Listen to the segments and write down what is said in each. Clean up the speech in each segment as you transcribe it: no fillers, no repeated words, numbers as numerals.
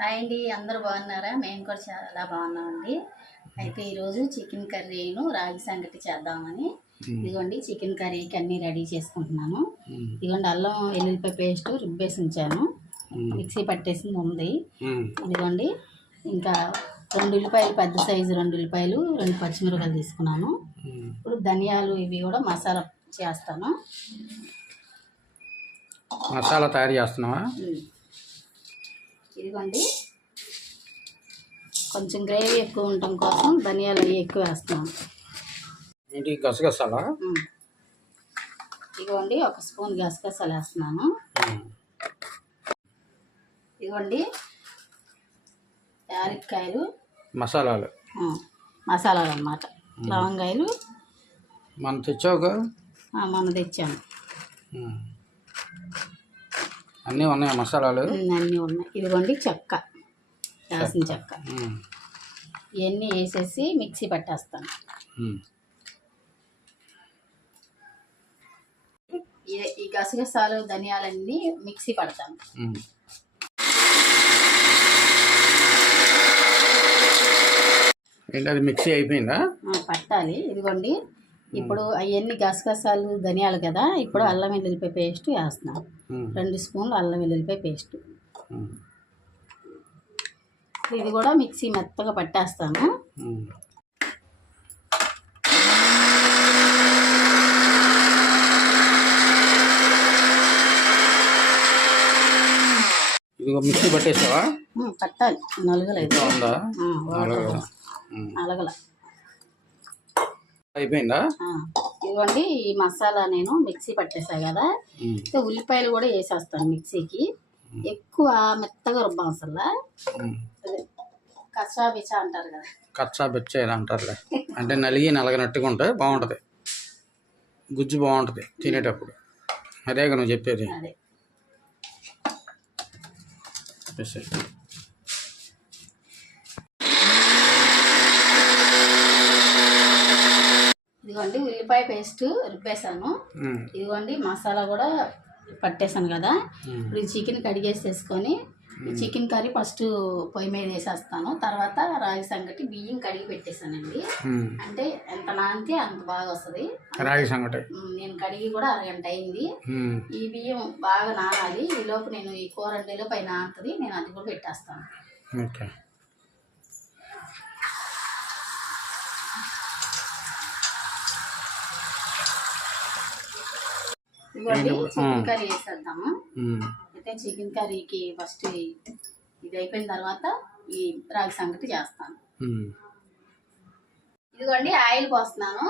Hi అండి, అందరూ బాగున్నారా? మేము కూడా చాలా బాగున్నామండి. అయితే ఈరోజు చికెన్ కర్రీను రాగి సంగటి చేద్దామని ఇదిగోండి చికెన్ కర్రీకి అన్నీ రెడీ చేసుకుంటున్నాను. ఇదిగోండి అల్లం వెల్లుల్లిపాయ పేస్ట్ రుబ్బేసి ఉంచాను, మిక్సీ పట్టేసింది ఉంది. ఇదిగోండి ఇంకా 2 ఉల్లిపాయలు, పెద్ద సైజు 2 ఉల్లిపాయలు, 2 పచ్చిమిరపకాయలు తీసుకున్నాను. ఇప్పుడు ధనియాలు ఇవి కూడా మసాలా చేస్తాను. మసాలా తయారు చేస్తున్నావా? ఇదిగోండి కొంచెం గ్రేవీ ఎక్కువ ఉండటం కోసం ధనియాలు అవి ఎక్కువ వేస్తున్నాను. ఏంటి గసగసాలా? ఇదిగోండి 1 స్పూన్ గసగసాలు వేస్తున్నాను. ఇదిగోండి యాలక్కాయలు, మసాలాలు అన్నమాట. లవంగాయలు మనం తెచ్చావుగా? మనం తెచ్చాము. అన్నీ ఉన్నాయి మసాలాలు, అన్నీ ఉన్నాయి. ఇదిగోండి చెక్క, దాల్చిన చెక్క, ఇవన్నీ వేసేసి మిక్సీ పట్టేస్తాను. ఈ గసగసాలు ధనియాలన్నీ మిక్సీ పడతాను. ఏంటి అది మిక్సీ అయిపోయిందా? పట్టాలి. ఇదిగోండి ఇప్పుడు అవన్నీ గసగసాలు ధనియాలు కదా, ఇప్పుడు అల్లం వెల్లుల్లిపాయ పేస్ట్ వేస్తున్నాను. 2 స్పూన్లు అల్లం వెల్లుల్లిపాయ పేస్ట్. ఇది కూడా మిక్సీ మెత్తగా పట్టేస్తాను. ఇదిగో మిక్సీ పట్టేసావా? పట్టాలి, నలుగలేదు. నలగల అయిపోయిందా? ఇదిగోండి ఈ మసాలా నేను మిక్సీ పట్టేసా కదా, ఉల్లిపాయలు కూడా వేసేస్తాను మిక్సీకి. ఎక్కువ మెత్తగా రుబ్బం అసలు, కచ్చా బిచ్చా అంటారు కదా, కచ్చా బిచ్చా అంటారులే. అంటే నలగనట్టుగా ఉంటే బాగుంటుంది, గుజ్జు బాగుంటుంది తినేటప్పుడు. అదేగా నువ్వు చెప్పేది? అదే. ఇదిగోండి ఉల్లిపాయ పేస్ట్ రుబ్బేసాను. ఇదిగోండి మసాలా కూడా పట్టేసాను కదా. ఇప్పుడు ఈ చికెన్ కడిగేసి తీసుకొని చికెన్ కర్రీ ఫస్ట్ పొయ్యి మీద వేసేస్తాను. తర్వాత రాగి సంగటి బియ్యం కడిగి పెట్టేసానండి. అంటే ఎంత నానితే అంత బాగా వస్తుంది రాగి సంగటి. నేను కడిగి కూడా అరగంట అయింది. ఈ బియ్యం బాగా నానాలి. ఈలోపు నేను ఈ కూర వండేలోపు అయి నానుతుంది, నేను అది కూడా పెట్టేస్తాను. ఇదిగోండి చికెన్ కర్రీ వేసేద్దాము. అయితే చికెన్ కర్రీకి ఫస్ట్ ఇది అయిపోయిన తర్వాత ఈ రాగి సంగటి చేస్తాను. ఇదిగోండి ఆయిల్ పోస్తున్నాను.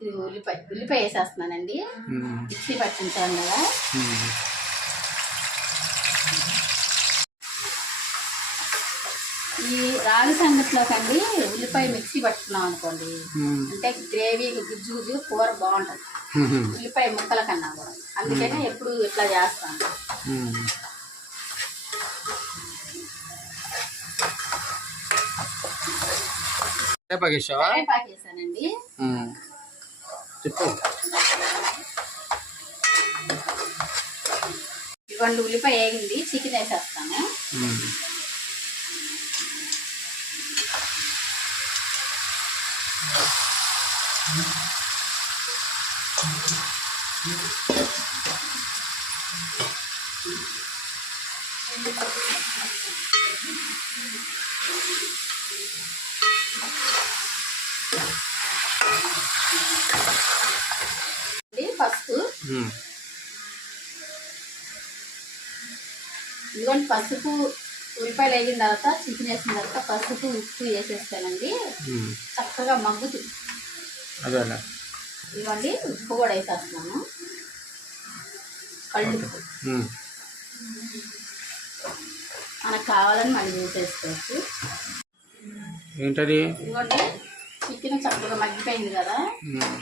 ఇది ఉల్లిపాయ వేసేస్తున్నానండి. మిక్సీ పట్టించాను కదా. ఈ రాగి సంగటిలోకండి ఉల్లిపాయ మిక్సీ పట్టుకున్నాం అనుకోండి, అంటే గ్రేవీ గుజ్జు కూర బాగుంటుంది ఉల్లిపాయ ముక్కల కన్నా కూడా. అందుకనే ఎప్పుడు ఇట్లా చేస్తాను. కరివేపాకేసానండి. ఇవ్వండి ఉల్లిపాయ వేగింది, చికెన్ వేసేస్తాను. పసుపు, ఇదిగోండి పసుపు ఉల్లిపాయలు వేగిన తర్వాత చికెన్ వేసిన తర్వాత పసుపు ఉప్పు వేసేస్తానండి, చక్కగా మగ్గుతుంది. ఇదిగోండి ఉప్పు కూడా వేసేస్తున్నాను, కళ్ళుప్పు. మనకు కావాలని మళ్ళీ వేసేసుకోవచ్చు. ఏంటది? ఇదిగోండి చికెన్ చక్కగా మగ్గిపోయింది కదా.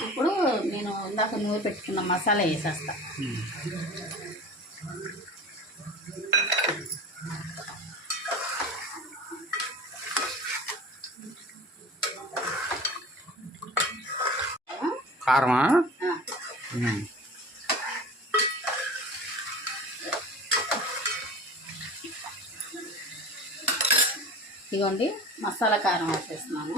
ఇప్పుడు నేను ఇందాక నూనె పెట్టుకున్న మసాలా వేసేస్తా. కారమా? ఇదిగోండి మసాలా కారం వేసేస్తున్నాను.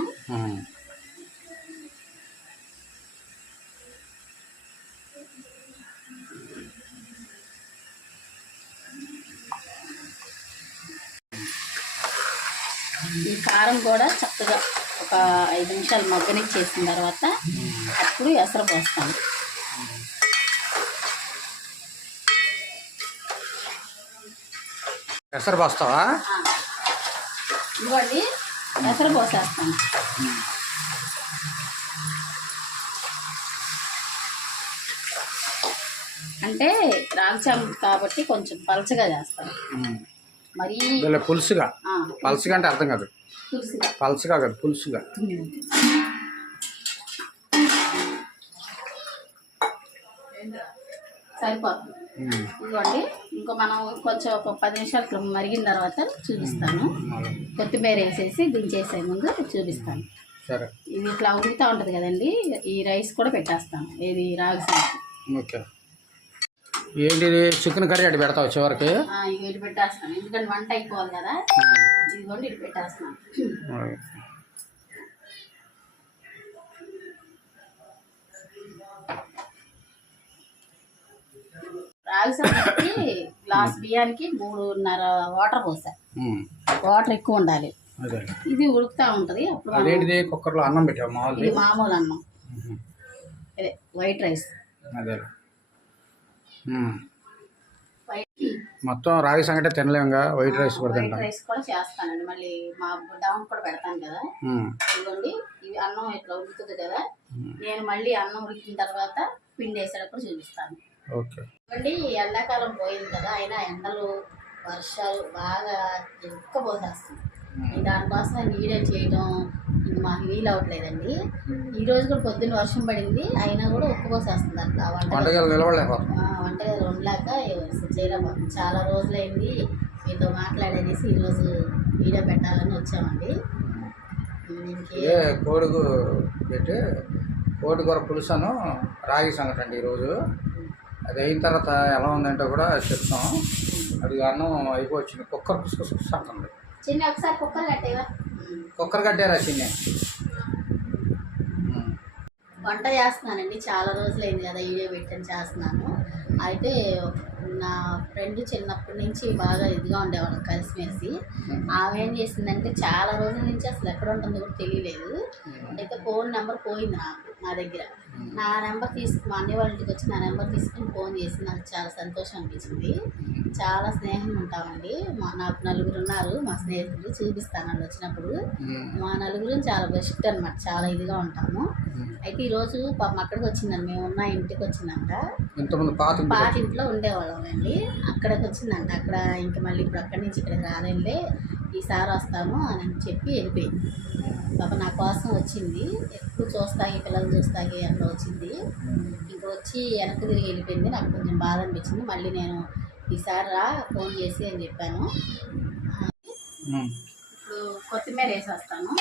ఈ కారం కూడా చక్కగా ఒక 5 నిమిషాలు మగ్గనిచ్చేసిన తర్వాత అప్పుడు ఎసరు పోస్తాను. ఎసరు పోస్తావా? ఇవ్వండి ఎసరు పోసేస్తాను. అంటే రాగిచాము కాబట్టి కొంచెం పలచగా చేస్తాను. మరీ పులుసుగా. పలుసుగా అంటే అర్థం కాదు. పలుసుగా కాదు, పులుసుగా. సరిపోతుంది. ఇదిగోండి ఇంకో మనం కొంచెం ఒక 10 నిమిషాలు మరిగిన తర్వాత చూపిస్తాను. కొత్తిమీర వేసేసి దించేసే ముందు చూపిస్తాను. సరే. ఇది ఇట్లా ఉడుకుతూ ఉంటుంది కదండి, ఈ రైస్ కూడా పెట్టేస్తాను. ఇది రాగి సంగటి. ఓకే. ఏంటి చికెన్ కర్రీ అటు పెడతావు చివరికి? ఇటు పెట్టేస్తాను, ఎందుకంటే వంట అయిపోవాలి కదా. ఇదిగోండి ఇటు పెట్టేస్తాను. రాగి సంగటికి గ్లాస్ బియ్యానికి 3.5 వాటర్ పోసాను. వాటర్ ఎక్కువ ఉండాలి. ఇది ఉడుకుతా ఉంటుంది. అప్పుడు కుక్కర్లో అన్నం పెట్టాము. ఇది మామూలు అన్నం, అదే వైట్ రైస్. అదే మొత్తం రాగి సంగటి తినలేముగా, వైట్ రైస్ కూడా తింటాం. వైట్ రైస్ కూడా చేస్తానండి, మళ్ళీ మా బుడ్డామకు కూడా పెడతాను కదా. ఇదిగోండి ఇవి అన్నం ఇట్లా ఉడుకుతుంది కదా, నేను మళ్ళీ అన్నం ఉడికిన తర్వాత పిండి వేసేటప్పుడు చూపిస్తాను. ఓకే. ఇవ్వండి ఎండాకాలం పోయింది కదా, అయినా ఎండలు వర్షాలు బాగా ఎక్కువ పోసేస్తుంది. దానికోసం వీడియో చేయడం మాకు వీలు అవ్వట్లేదండి. ఈ రోజు కూడా పొద్దున్న వర్షం పడింది, అయినా కూడా ఉక్కుపోసేస్తుంది అట్లా. వంటగది ఉండలేక చేయలేకపోతుంది. చాలా రోజులైంది మీతో మాట్లాడేసి ఈరోజు వీడియో పెట్టాలని వచ్చామండి. కోడిగు పెట్టి కోడికూర పులుసును రాగి సంగటి అండి ఈరోజు. అది అయిన తర్వాత ఎలా ఉందంటే కూడా చెప్తాం. అది అన్నం అయిపోవచ్చింది. కుక్కర్ పుసుకు అంటుంది. చిన్న ఒకసారి కుక్కర్ కట్టేవా? కుక్కర్ కట్టారా చిన్న? వంట చేస్తున్నానండి, చాలా రోజులైంది కదా వీడియో పెట్టని చేస్తున్నాను. అయితే నా ఫ్రెండ్ చిన్నప్పటి నుంచి బాగా ఇదిగా ఉండేవాళ్ళం కలిసిమెలిసి. ఆమె ఏం చేసిందంటే చాలా రోజుల నుంచి అసలు ఎక్కడ ఉంటుందో కూడా తెలియలేదు. అయితే ఫోన్ నెంబర్ పోయింది నా దగ్గర. నా నెంబర్ మా అన్నయ్య వాళ్ళ ఇంటికి వచ్చి నా నెంబర్ తీసుకుని ఫోన్ చేసి నాకు చాలా సంతోషం అనిపించింది. చాలా స్నేహం ఉంటామండి. నాకు 4 ఉన్నారు మా స్నేహితులు, చూపిస్తాను వాళ్ళు వచ్చినప్పుడు. మా 4 చాలా బెస్ట్ అనమాట, చాలా ఇదిగా ఉంటాము. అయితే ఈరోజు పాపం అక్కడికి వచ్చిందండి, మేము ఉన్న ఇంటికి వచ్చిందంట. పాత ఇంట్లో ఉండేవాళ్ళం అండి, అక్కడికి వచ్చిందంట. అక్కడ ఇంక మళ్ళీ ఇప్పుడు అక్కడి నుంచి ఇక్కడికి రాలేంలే, ఈసారి వస్తాము అని చెప్పి వెళ్ళిపోయింది. పాప నా కోసం వచ్చింది, ఎప్పుడు చూస్తాగి పిల్లలు చూస్తాగి అట్లా వచ్చింది. ఇంక వచ్చి వెనక్కి తిరిగి వెళ్ళిపోయింది. నాకు కొంచెం బాధ అనిపించింది. మళ్ళీ నేను ఈసారి ఫోన్ చేసి అని చెప్పాను. ఇప్పుడు కొత్తిమీర వేసేస్తాను.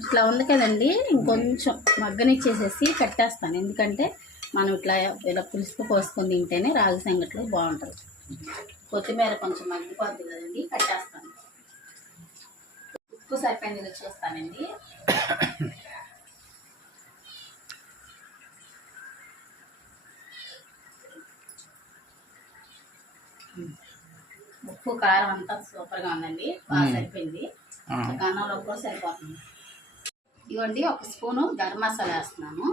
ఇట్లా ఉంది కదండి, ఇంకొంచెం మగ్గనిచ్చేసేసి కట్టేస్తాను. ఎందుకంటే మనం ఇలా పులుసు పోసుకొని తింటేనే రాగి సంగట్లు బాగుంటుంది. కొత్తిమీర కొంచెం మగ్గిపోద్ది కదండి, కట్టేస్తాను. ఉప్పు సరిపోయింది చూస్తానండి. ఉప్పు కారం అంతా సూపర్గా ఉందండి, బాగా సరిపోయింది. అన్నంలో కూడా సరిపోతుంది. ఇవ్వండి 1 స్పూను గరం మసాలా వేస్తున్నాను.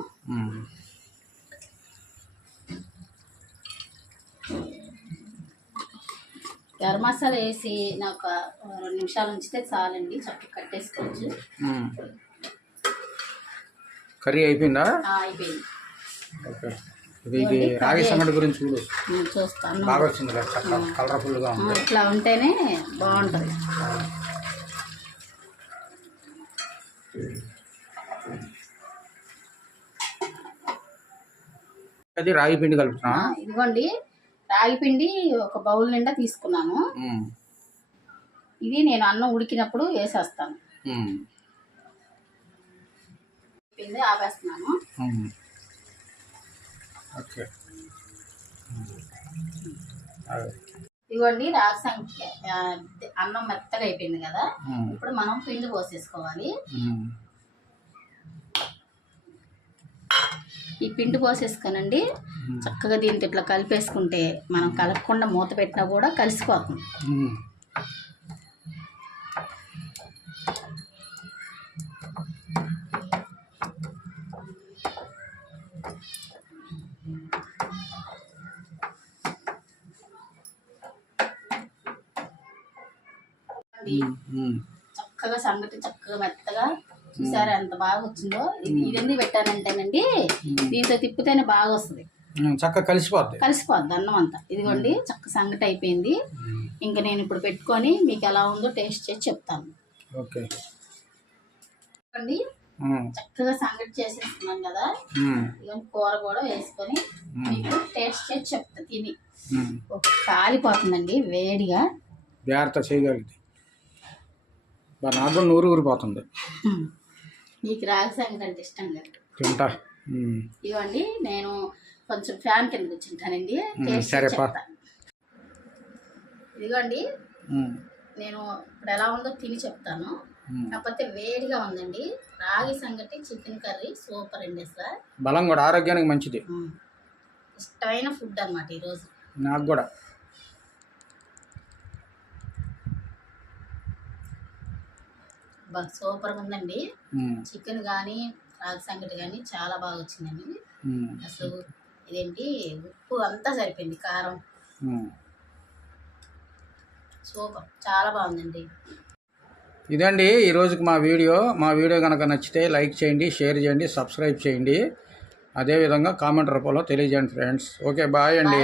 గరం మసాలా వేసి నాకు 2 నిమిషాలు ఉంచితే చాలండి, చక్కగా కట్టేసుకోవచ్చు. కర్రీ అయిపోయిందా? అయిపోయింది. ఇది రాగి సంగటి గురించి చూడు, చూస్తాను. బాగా వచ్చింది, కలర్ఫుల్గా ఉంది. ఇట్లా ఉంటేనే బాగుంటుంది. అది రాగి పిండి కలుపుతున్నా. ఇదిగోండి రాగి పిండి ఒక బౌల్ నిండా తీసుకున్నాను. ఇది నేను అన్నం ఉడికినప్పుడు వేసేస్తాను. పిండి ఆపేస్తున్నాను. ఓకే. ఇదిగోండి రాగి సంగటి అన్నం మెత్తగా అయిపోయింది కదా. ఇప్పుడు మనం పిండి పోసేసుకోవాలి. ఈ పిండి పోసేసుకోనండి చక్కగా దీంతో ఇట్లా కలిపేసుకుంటే మనం కలపకుండా మూత పెట్టినా కూడా కలిసిపోతుంది. చక్కగా సంగటి చక్కగా మెత్తగా చూసారా ఎంత బాగా వచ్చిందో. ఇవన్నీ పెట్టానంటేనండి దీంతో తిప్పితేనే బాగా వస్తుంది, చక్కగా కలిసిపోద్ది అన్నం అంతా. ఇదిగోండి చక్క సంగటి అయిపోయింది. ఇంకా నేను ఇప్పుడు పెట్టుకొని మీకు ఎలా ఉందో టేస్ట్ చేసి చెప్తాను. ఓకే అండి చక్కగా సంగటి చేసేస్తున్నాను కదా. ఇవన్నీ కూర కూడా వేసుకొని మీకు టేస్ట్ చేసి చెప్తా. తిని కాలిపోతుందండి వేడిగా, జాగ్రత్త చేయగలిగింది. నాకు కూడా నూరు ఊరిపోతుంది. మీకు రాగి సంగటి అంటే ఇష్టం కదా, తింటా. ఇవ్వండి నేను కొంచెం ఫ్యాన్ కింద కూర్చుంటానండి. ఇదిగోండి నేను ఇప్పుడు ఎలా ఉందో తిని చెప్తాను. కాకపోతే వేడిగా ఉందండి. రాగి సంగటి చికెన్ కర్రీ సూపర్ అండి. అసలు బలం కూడా ఆరోగ్యానికి మంచిది. ఇష్టమైన ఫుడ్ అన్నమాట ఈరోజు నాకు కూడా. సూపర్గా ఉందండి. చికెన్ కానీ రాగి సంగటి కానీ చాలా బాగా వచ్చిందండి. అసలు ఇదేంటి ఉప్పు అంతా సరిపోయింది, కారం సూపర్, చాలా బాగుందండి. ఇదండి ఈరోజుకి మా వీడియో కనుక నచ్చితే లైక్ చేయండి, షేర్ చేయండి, సబ్స్క్రైబ్ చేయండి. అదేవిధంగా కామెంట్ రూపంలో తెలియజేయండి ఫ్రెండ్స్. ఓకే బాయ్ అండి.